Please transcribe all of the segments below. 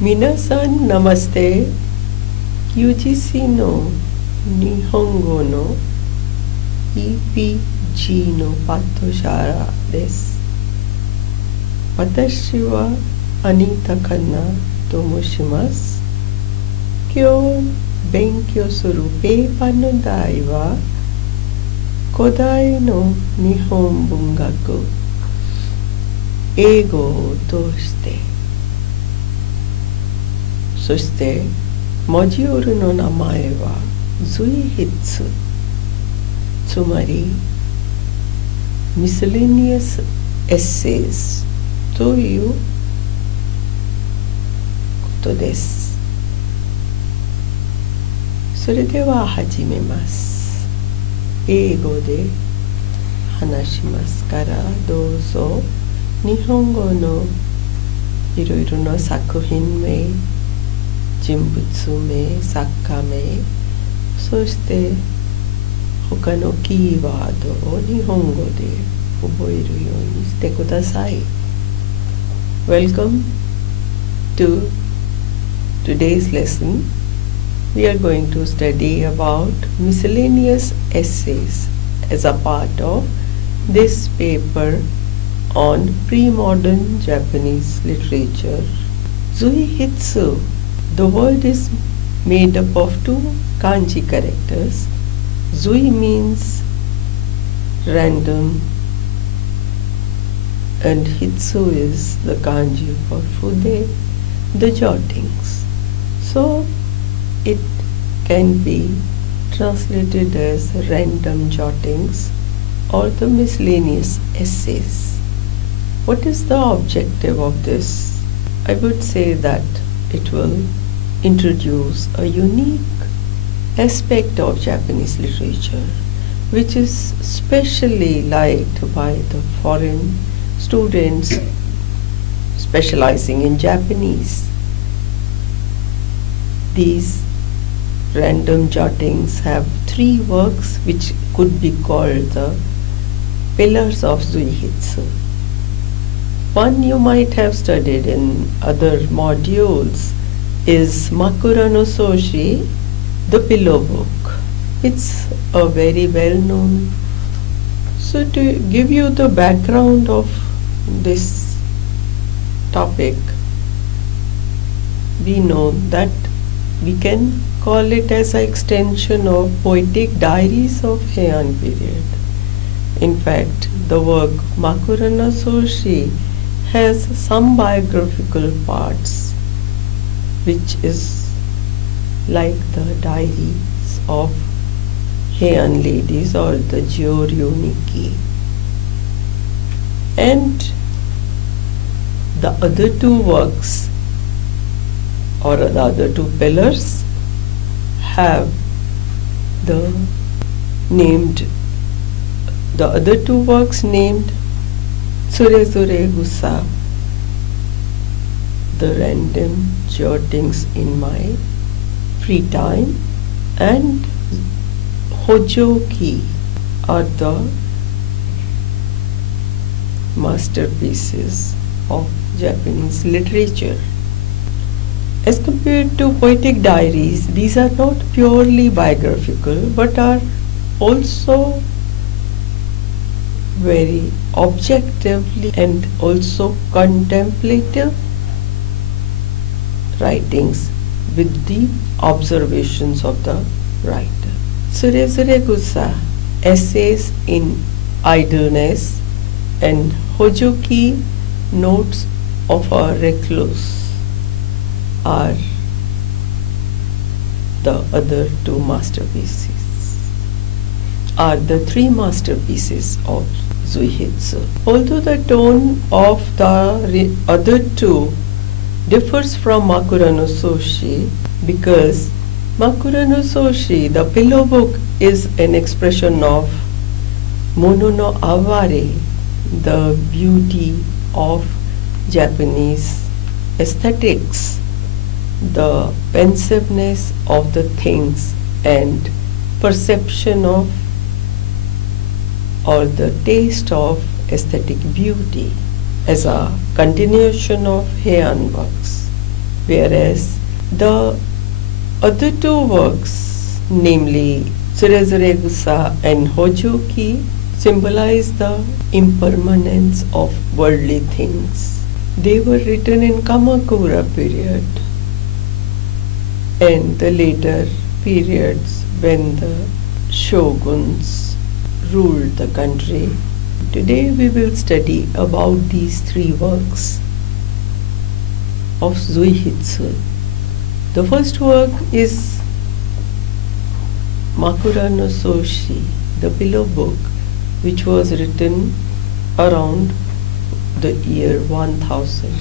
Minasan namaste. UGC no Nihongo no EPG no Patoshara desu. Watashi wa Anita Kanna to moshimasu. Kyou benkyou suru peipa no dai wa Kodai no Nihon bungaku Eigo o toushite. そしてモジュールの名前はZuihitsu、つまり Miscellaneous Essays ということです。それでは始めます。英語で話しますからどうぞ。日本語のいろいろな作品名、人物名、作家名、そして他のキーワードを日本語で覚えるようにしてください。Welcome to today's lesson. We are going to study about miscellaneous essays as a part of this paper on pre-modern Japanese literature. Zuihitsu. The word is made up of two kanji characters. Zui means random and hitsu is the kanji for fude, the jottings. So it can be translated as random jottings or the miscellaneous essays. What is the objective of this? I would say that it will introduce a unique aspect of Japanese literature, which is specially liked by the foreign students specializing in Japanese. These random jottings have three works which could be called the pillars of Zuihitsu. One you might have studied in other modules is Makura no Soshi, the pillow book. It's a very well-known. So to give you the background of this topic, we know that we can call it as an extension of poetic diaries of Heian period. In fact, the work Makura no Soshi has some biographical parts, which is like the diaries of Heian ladies or the Jyoryu Nikki. And the other two works or the other two pillars have the other two works named Tsurezure Gusa, the random jottings in my free time, and Hojoki are the masterpieces of Japanese literature. As compared to poetic diaries, these are not purely biographical but are also very objectively and also contemplative writings with deep observations of the writer. Tsurezure Gusa, essays in idleness, and Hojoki, notes of a recluse, are the other two masterpieces, are the three masterpieces of Zuihitsu. Although the tone of the other two differs from Makura no Soshi, because Makura no Soshi, the pillow book, is an expression of Mono no Aware, the beauty of Japanese aesthetics, the pensiveness of the things and perception of or the taste of aesthetic beauty as a continuation of Heian works. whereas the other two works, namely Tsurezuregusa and Hojoki, symbolize the impermanence of worldly things. They were written in Kamakura period and the later periods when the shoguns ruled the country. Today we will study about these three works of Zuihitsu. The first work is Makura no Soshi, the Pillow Book, which was written around the year 1000.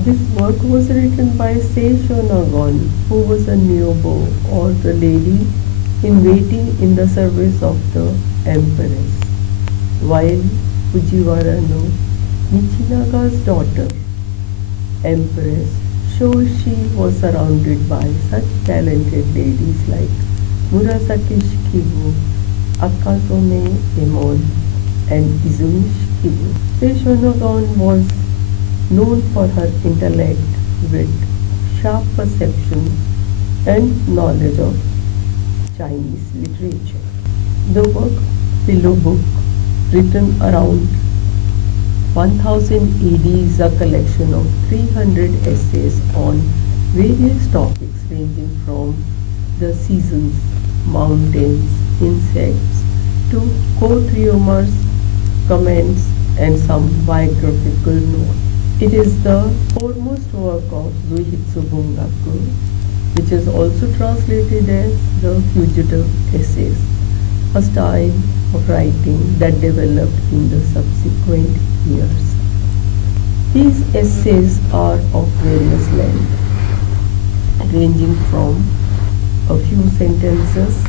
This work was written by Seisho Nagon, who was a Nyobo, or the lady in waiting in the service of the empress, while Fujiwara no Michinaga's daughter, Empress Shoshi, was surrounded by such talented ladies like Murasaki Shikibu, Akazome Emon, and Izumi Shikibu. Seisho Nagon was known for her intellect, wit, sharp perception, and knowledge of Chinese literature. The work Pillow Book, written around 1000 AD, is a collection of 300 essays on various topics ranging from the seasons, mountains, insects, to court rumors, comments, and some biographical notes. It is the foremost work of Zuihitsu Bungaku, which is also translated as the fugitive essays, a style of writing that developed in the subsequent years. These essays are of various length, ranging from a few sentences,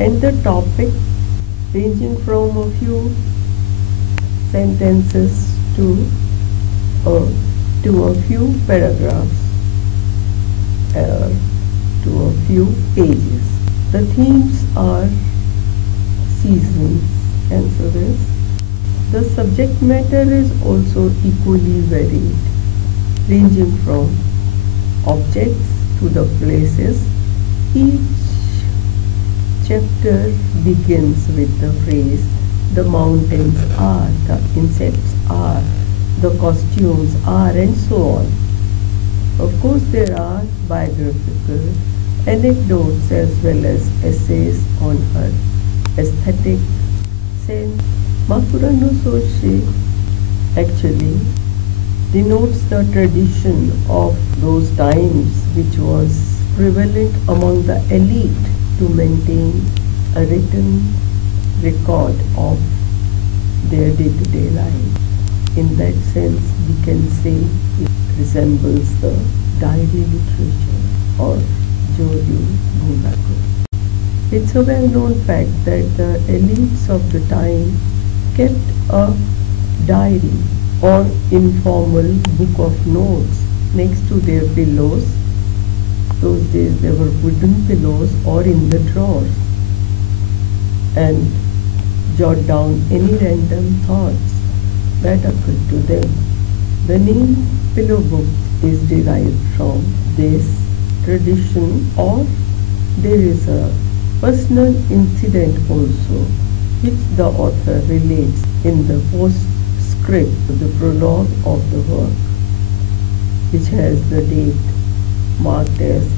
and the topic ranging from a few sentences to a few paragraphs to a few pages. The themes are seasons and so this. The subject matter is also equally varied, ranging from objects to the places. Each chapter begins with the phrase, the mountains are, the insects are, the costumes are, and so on. Of course, there are biographical anecdotes as well as essays on her aesthetic sense. Makura no Soshi actually denotes the tradition of those times which was prevalent among the elite to maintain a written record of their day-to-day life. In that sense, we can say it resembles the diary literature or Joryu Bungaku. It's a well-known fact that the elites of the time kept a diary or informal book of notes next to their pillows. Those days there were wooden pillows or in the drawers, and jot down any random thoughts that occurred to them. The name Pillow Book is derived from this tradition, or there is a personal incident also which the author relates in the postscript to the prologue of the work, which has the date marked as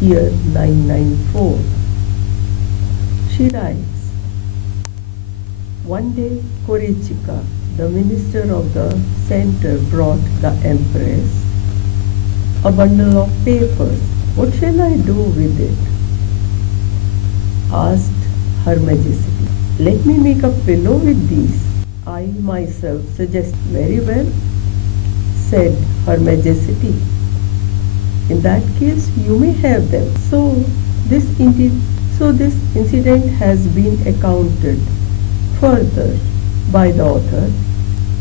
year 994. She writes, one day Korichika, the minister of the center, brought the empress a bundle of papers. What shall I do with it? Asked Her Majesty. Let me make a pillow with these. I myself suggest. Very well, said Her Majesty. In that case, you may have them. So this incident has been accounted further by the author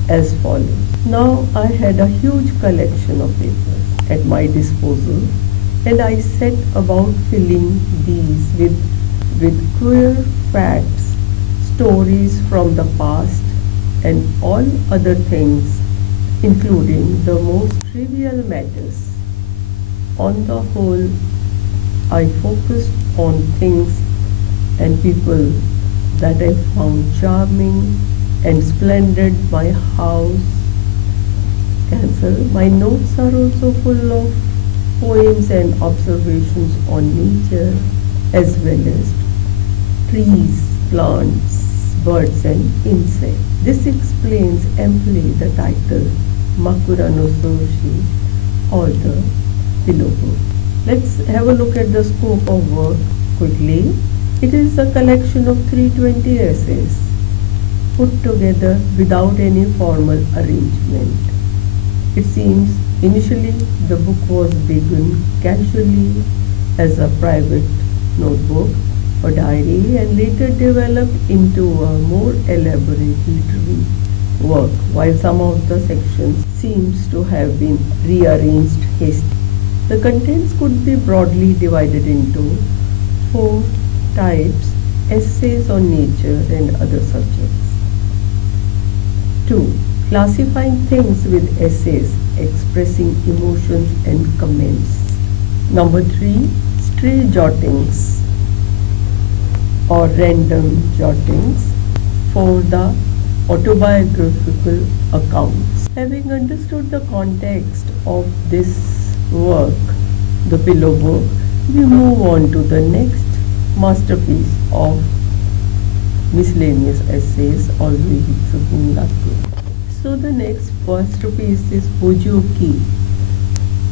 as follows. Now I had a huge collection of papers at my disposal, and I set about filling these with queer facts, stories from the past, and all other things, including the most trivial matters. On the whole, I focused on things and people that I found charming and splendid. My house, Cancer. My notes are also full of poems and observations on nature as well as trees, plants, birds and insects. This explains amply the title Makura no Soshi or the Pillow Book. Let's have a look at the scope of work quickly. It is a collection of 320 essays put together without any formal arrangement. It seems initially the book was begun casually as a private notebook or diary and later developed into a more elaborate literary work, while some of the sections seems to have been rearranged hastily. The contents could be broadly divided into 4 types: essays on nature and other subjects. 2. Classifying things with essays expressing emotions and comments. Number 3. Stray jottings or random jottings for the autobiographical accounts. Having understood the context of this work, the Pillow Book, we move on to the next masterpiece of miscellaneous essays or Zuihitsu. So the next masterpiece is Hojoki,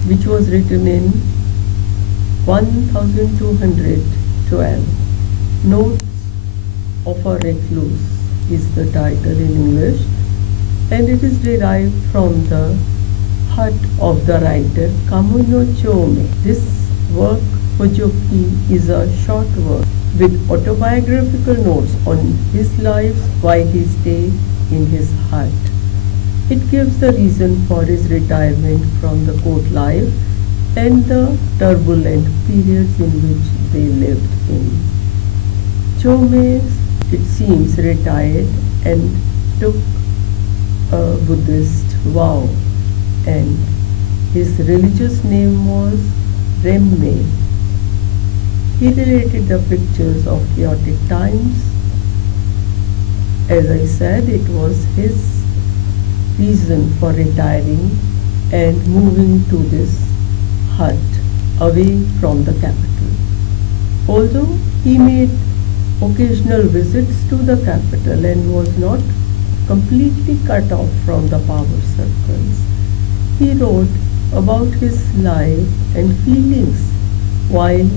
which was written in 1212. Notes of a Recluse is the title in English, and it is derived from the hut of the writer Kamuno Chome. This work, Hojoki, is a short work with autobiographical notes on his life while he stayed in his hut. It gives the reason for his retirement from the court life and the turbulent periods in which they lived in. Chome, it seems, retired and took a Buddhist vow, and his religious name was Remme. He related the pictures of chaotic times. As I said, it was his reason for retiring and moving to this hut away from the capital. Although he made occasional visits to the capital and was not completely cut off from the power circles, he wrote about his life and feelings while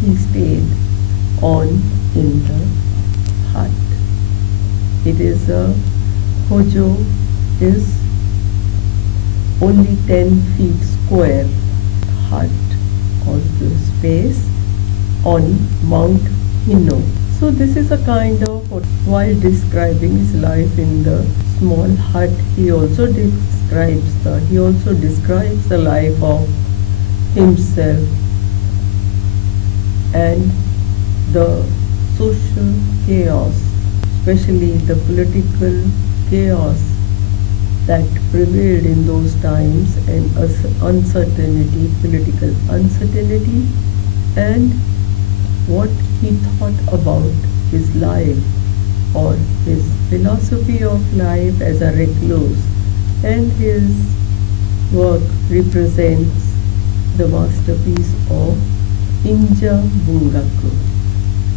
he stayed on in the hut. It is a Hojo is only 10 feet square hut or the space on Mount Hino. So this is a kind of, while describing his life in the small hut, he also describes the life of himself and the social chaos, especially the political chaos that prevailed in those times, and uncertainty, political uncertainty, and what he thought about his life or his philosophy of life as a recluse. And his work represents the masterpiece of Inja Bungaku,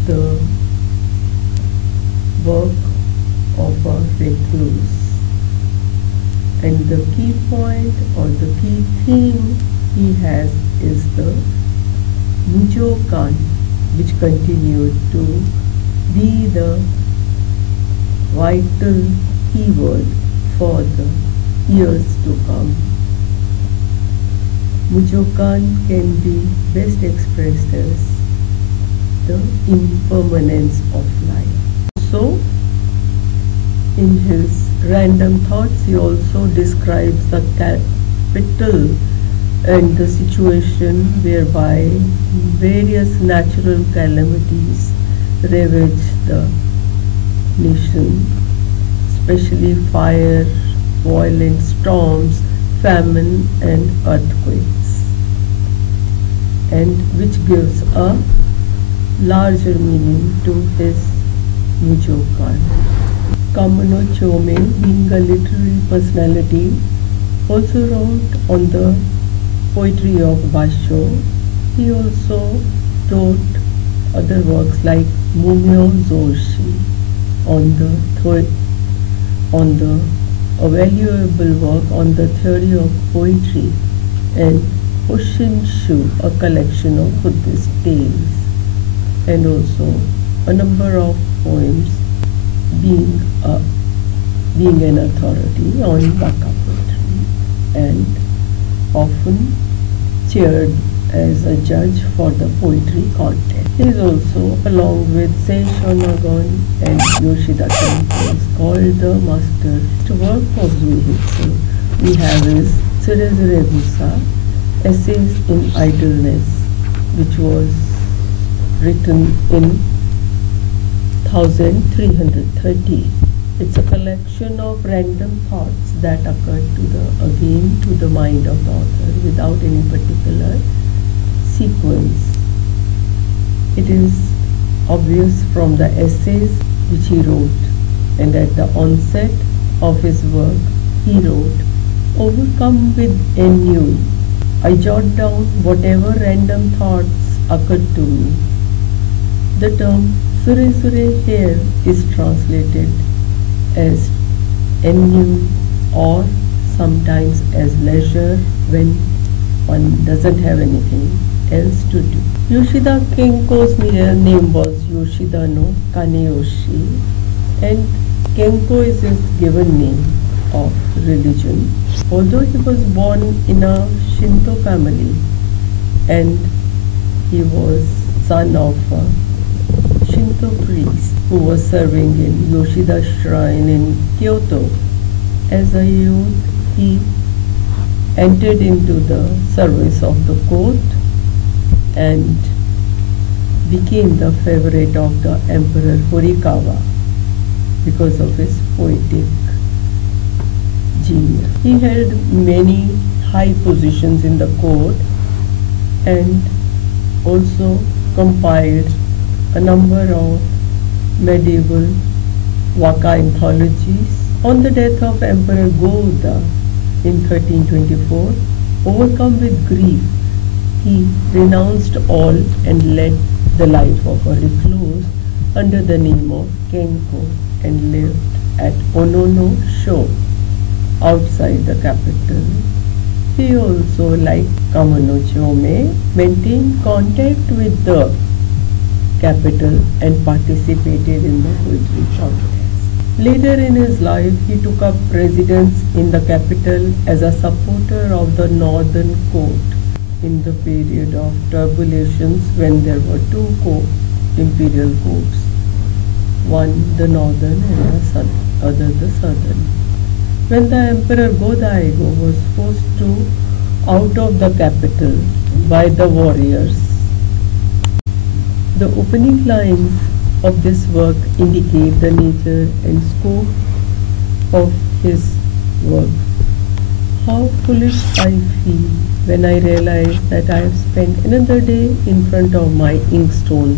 the work of a recluse. And the key point or the key theme he has is the Mujokan, which continued to be the vital keyword for the years to come. Mujokan can be best expressed as the impermanence of life. So, in his Random Thoughts, he also describes the capital and the situation whereby various natural calamities ravage the nation, especially fire, violent storms, famine and earthquakes. and which gives a larger meaning to his Mujokan. Kamano Chome, being a literary personality, also wrote on the poetry of Basho. He also wrote other works like Mumyo Zoshi on a valuable work on the theory of poetry, and Oshinshu, a collection of Buddhist tales, and also a number of poems, being an authority on Waka poetry and often chaired as a judge for the poetry contest. He is also, along with Sei Shonagon and Yoshida Kenko, is called the master. To work of Zuihitsu, we have his Tsurezurebusa, Essays in Idleness, which was written in 1330. It's a collection of random thoughts that occur to the mind of the author without any particular sequence. It is obvious from the essays which he wrote, and at the onset of his work he wrote, "Overcome with ennui, I jot down whatever random thoughts occurred to me." The term Sure Sure here is translated as ennui or sometimes as leisure when one doesn't have anything else to do. Yoshida Kenko's name was Yoshida no Kaneyoshi, and Kenko is his given name of religion. Although he was born in a Shinto family and he was son of a Shinto priest who was serving in Yoshida Shrine in Kyoto, as a youth he entered into the service of the court and became the favorite of the Emperor Horikawa because of his poetic genius. He held many high positions in the court and also compiled a number of medieval waka anthologies. On the death of Emperor Go-Oda in 1324, overcome with grief, he renounced all and led the life of a recluse under the name of Kenko and lived at Onono-sho outside the capital. He also, like Kamano-chome, maintained contact with the capital and participated in the poetry contest. Later in his life, he took up residence in the capital as a supporter of the northern court in the period of turbulations when there were two imperial courts, one the northern and the other the southern. When the Emperor Go-Daigo was forced out of the capital by the warriors, the opening lines of this work indicate the nature and scope of his work. How foolish I feel when I realize that I have spent another day in front of my inkstone,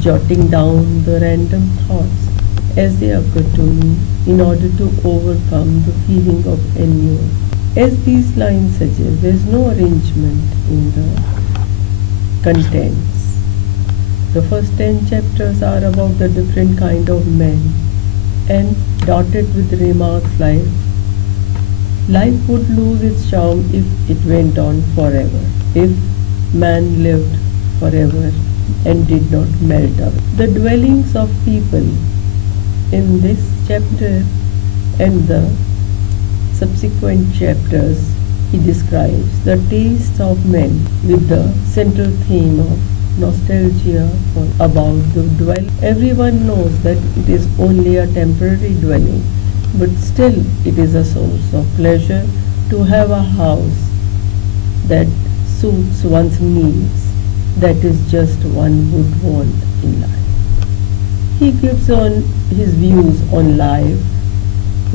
jotting down the random thoughts as they occur to me in order to overcome the feeling of ennui. As these lines suggest, there is no arrangement in the contents. The first 10 chapters are about the different kind of men and dotted with remarks like, life would lose its charm if it went on forever, if man lived forever and did not melt away. The dwellings of people in this chapter and the subsequent chapters, he describes the tastes of men with the central theme of nostalgia about the dwelling. Everyone knows that it is only a temporary dwelling, but still it is a source of pleasure to have a house that suits one's needs. That is just one would want in life. He gives on his views on life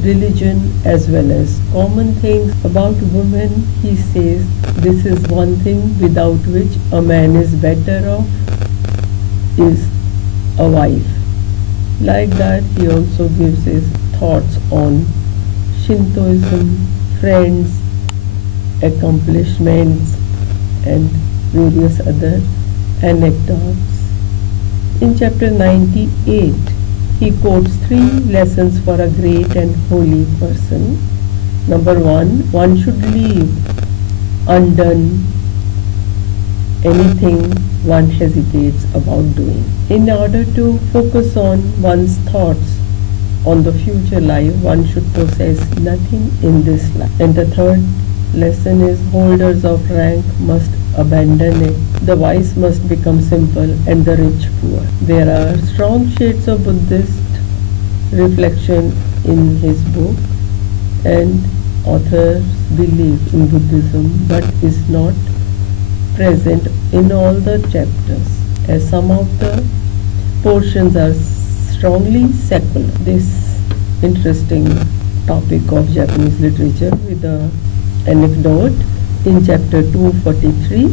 religion as well as common things about women. He says this is one thing without which a man is better off is a wife. Like that, he also gives his thoughts on Shintoism, friends, accomplishments, and various other anecdotes. In chapter 98, he quotes 3 lessons for a great and holy person. Number 1, one should leave undone anything one hesitates about doing. In order to focus on one's thoughts on the future life, one should possess nothing in this life. And the 3rd lesson is holders of rank must abandon it. The wise must become simple and the rich poor. There are strong shades of Buddhist reflection in his book, and authors believe in Buddhism but is not present in all the chapters, as some of the portions are strongly secular. This interesting topic of Japanese literature with a anecdote in chapter 243,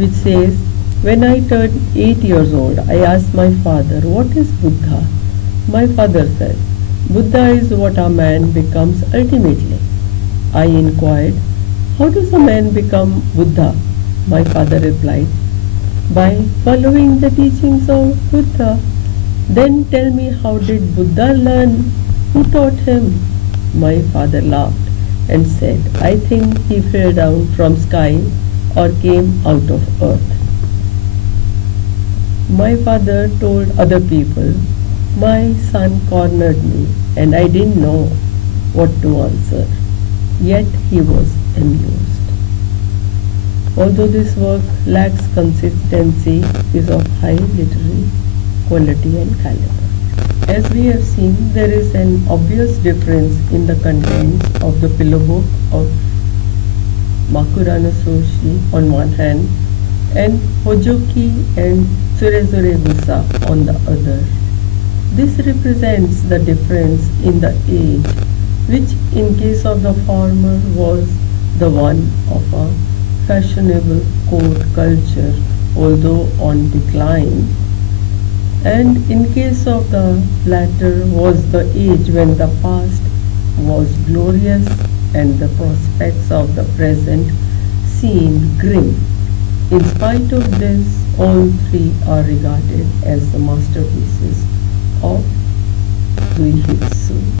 which says, when I turned 8 years old, I asked my father, what is Buddha? My father said, Buddha is what a man becomes ultimately. I inquired, how does a man become Buddha? My father replied, by following the teachings of Buddha. Then tell me, how did Buddha learn? Who taught him? My father laughed and said, I think he fell down from sky or came out of earth. My father told other people, my son cornered me and I didn't know what to answer. Yet he was amused. Although this work lacks consistency, it is of high literary quality and caliber. As we have seen, there is an obvious difference in the contents of the pillow book of Makurana Soshi on one hand and Hojoki and Tsurezure Gusa on the other. This represents the difference in the age, which in case of the former was the one of a fashionable court culture, although on decline, and in case of the latter was the age when the past was glorious and the prospects of the present seemed grim. In spite of this, all 3 are regarded as the masterpieces of Zuihitsu.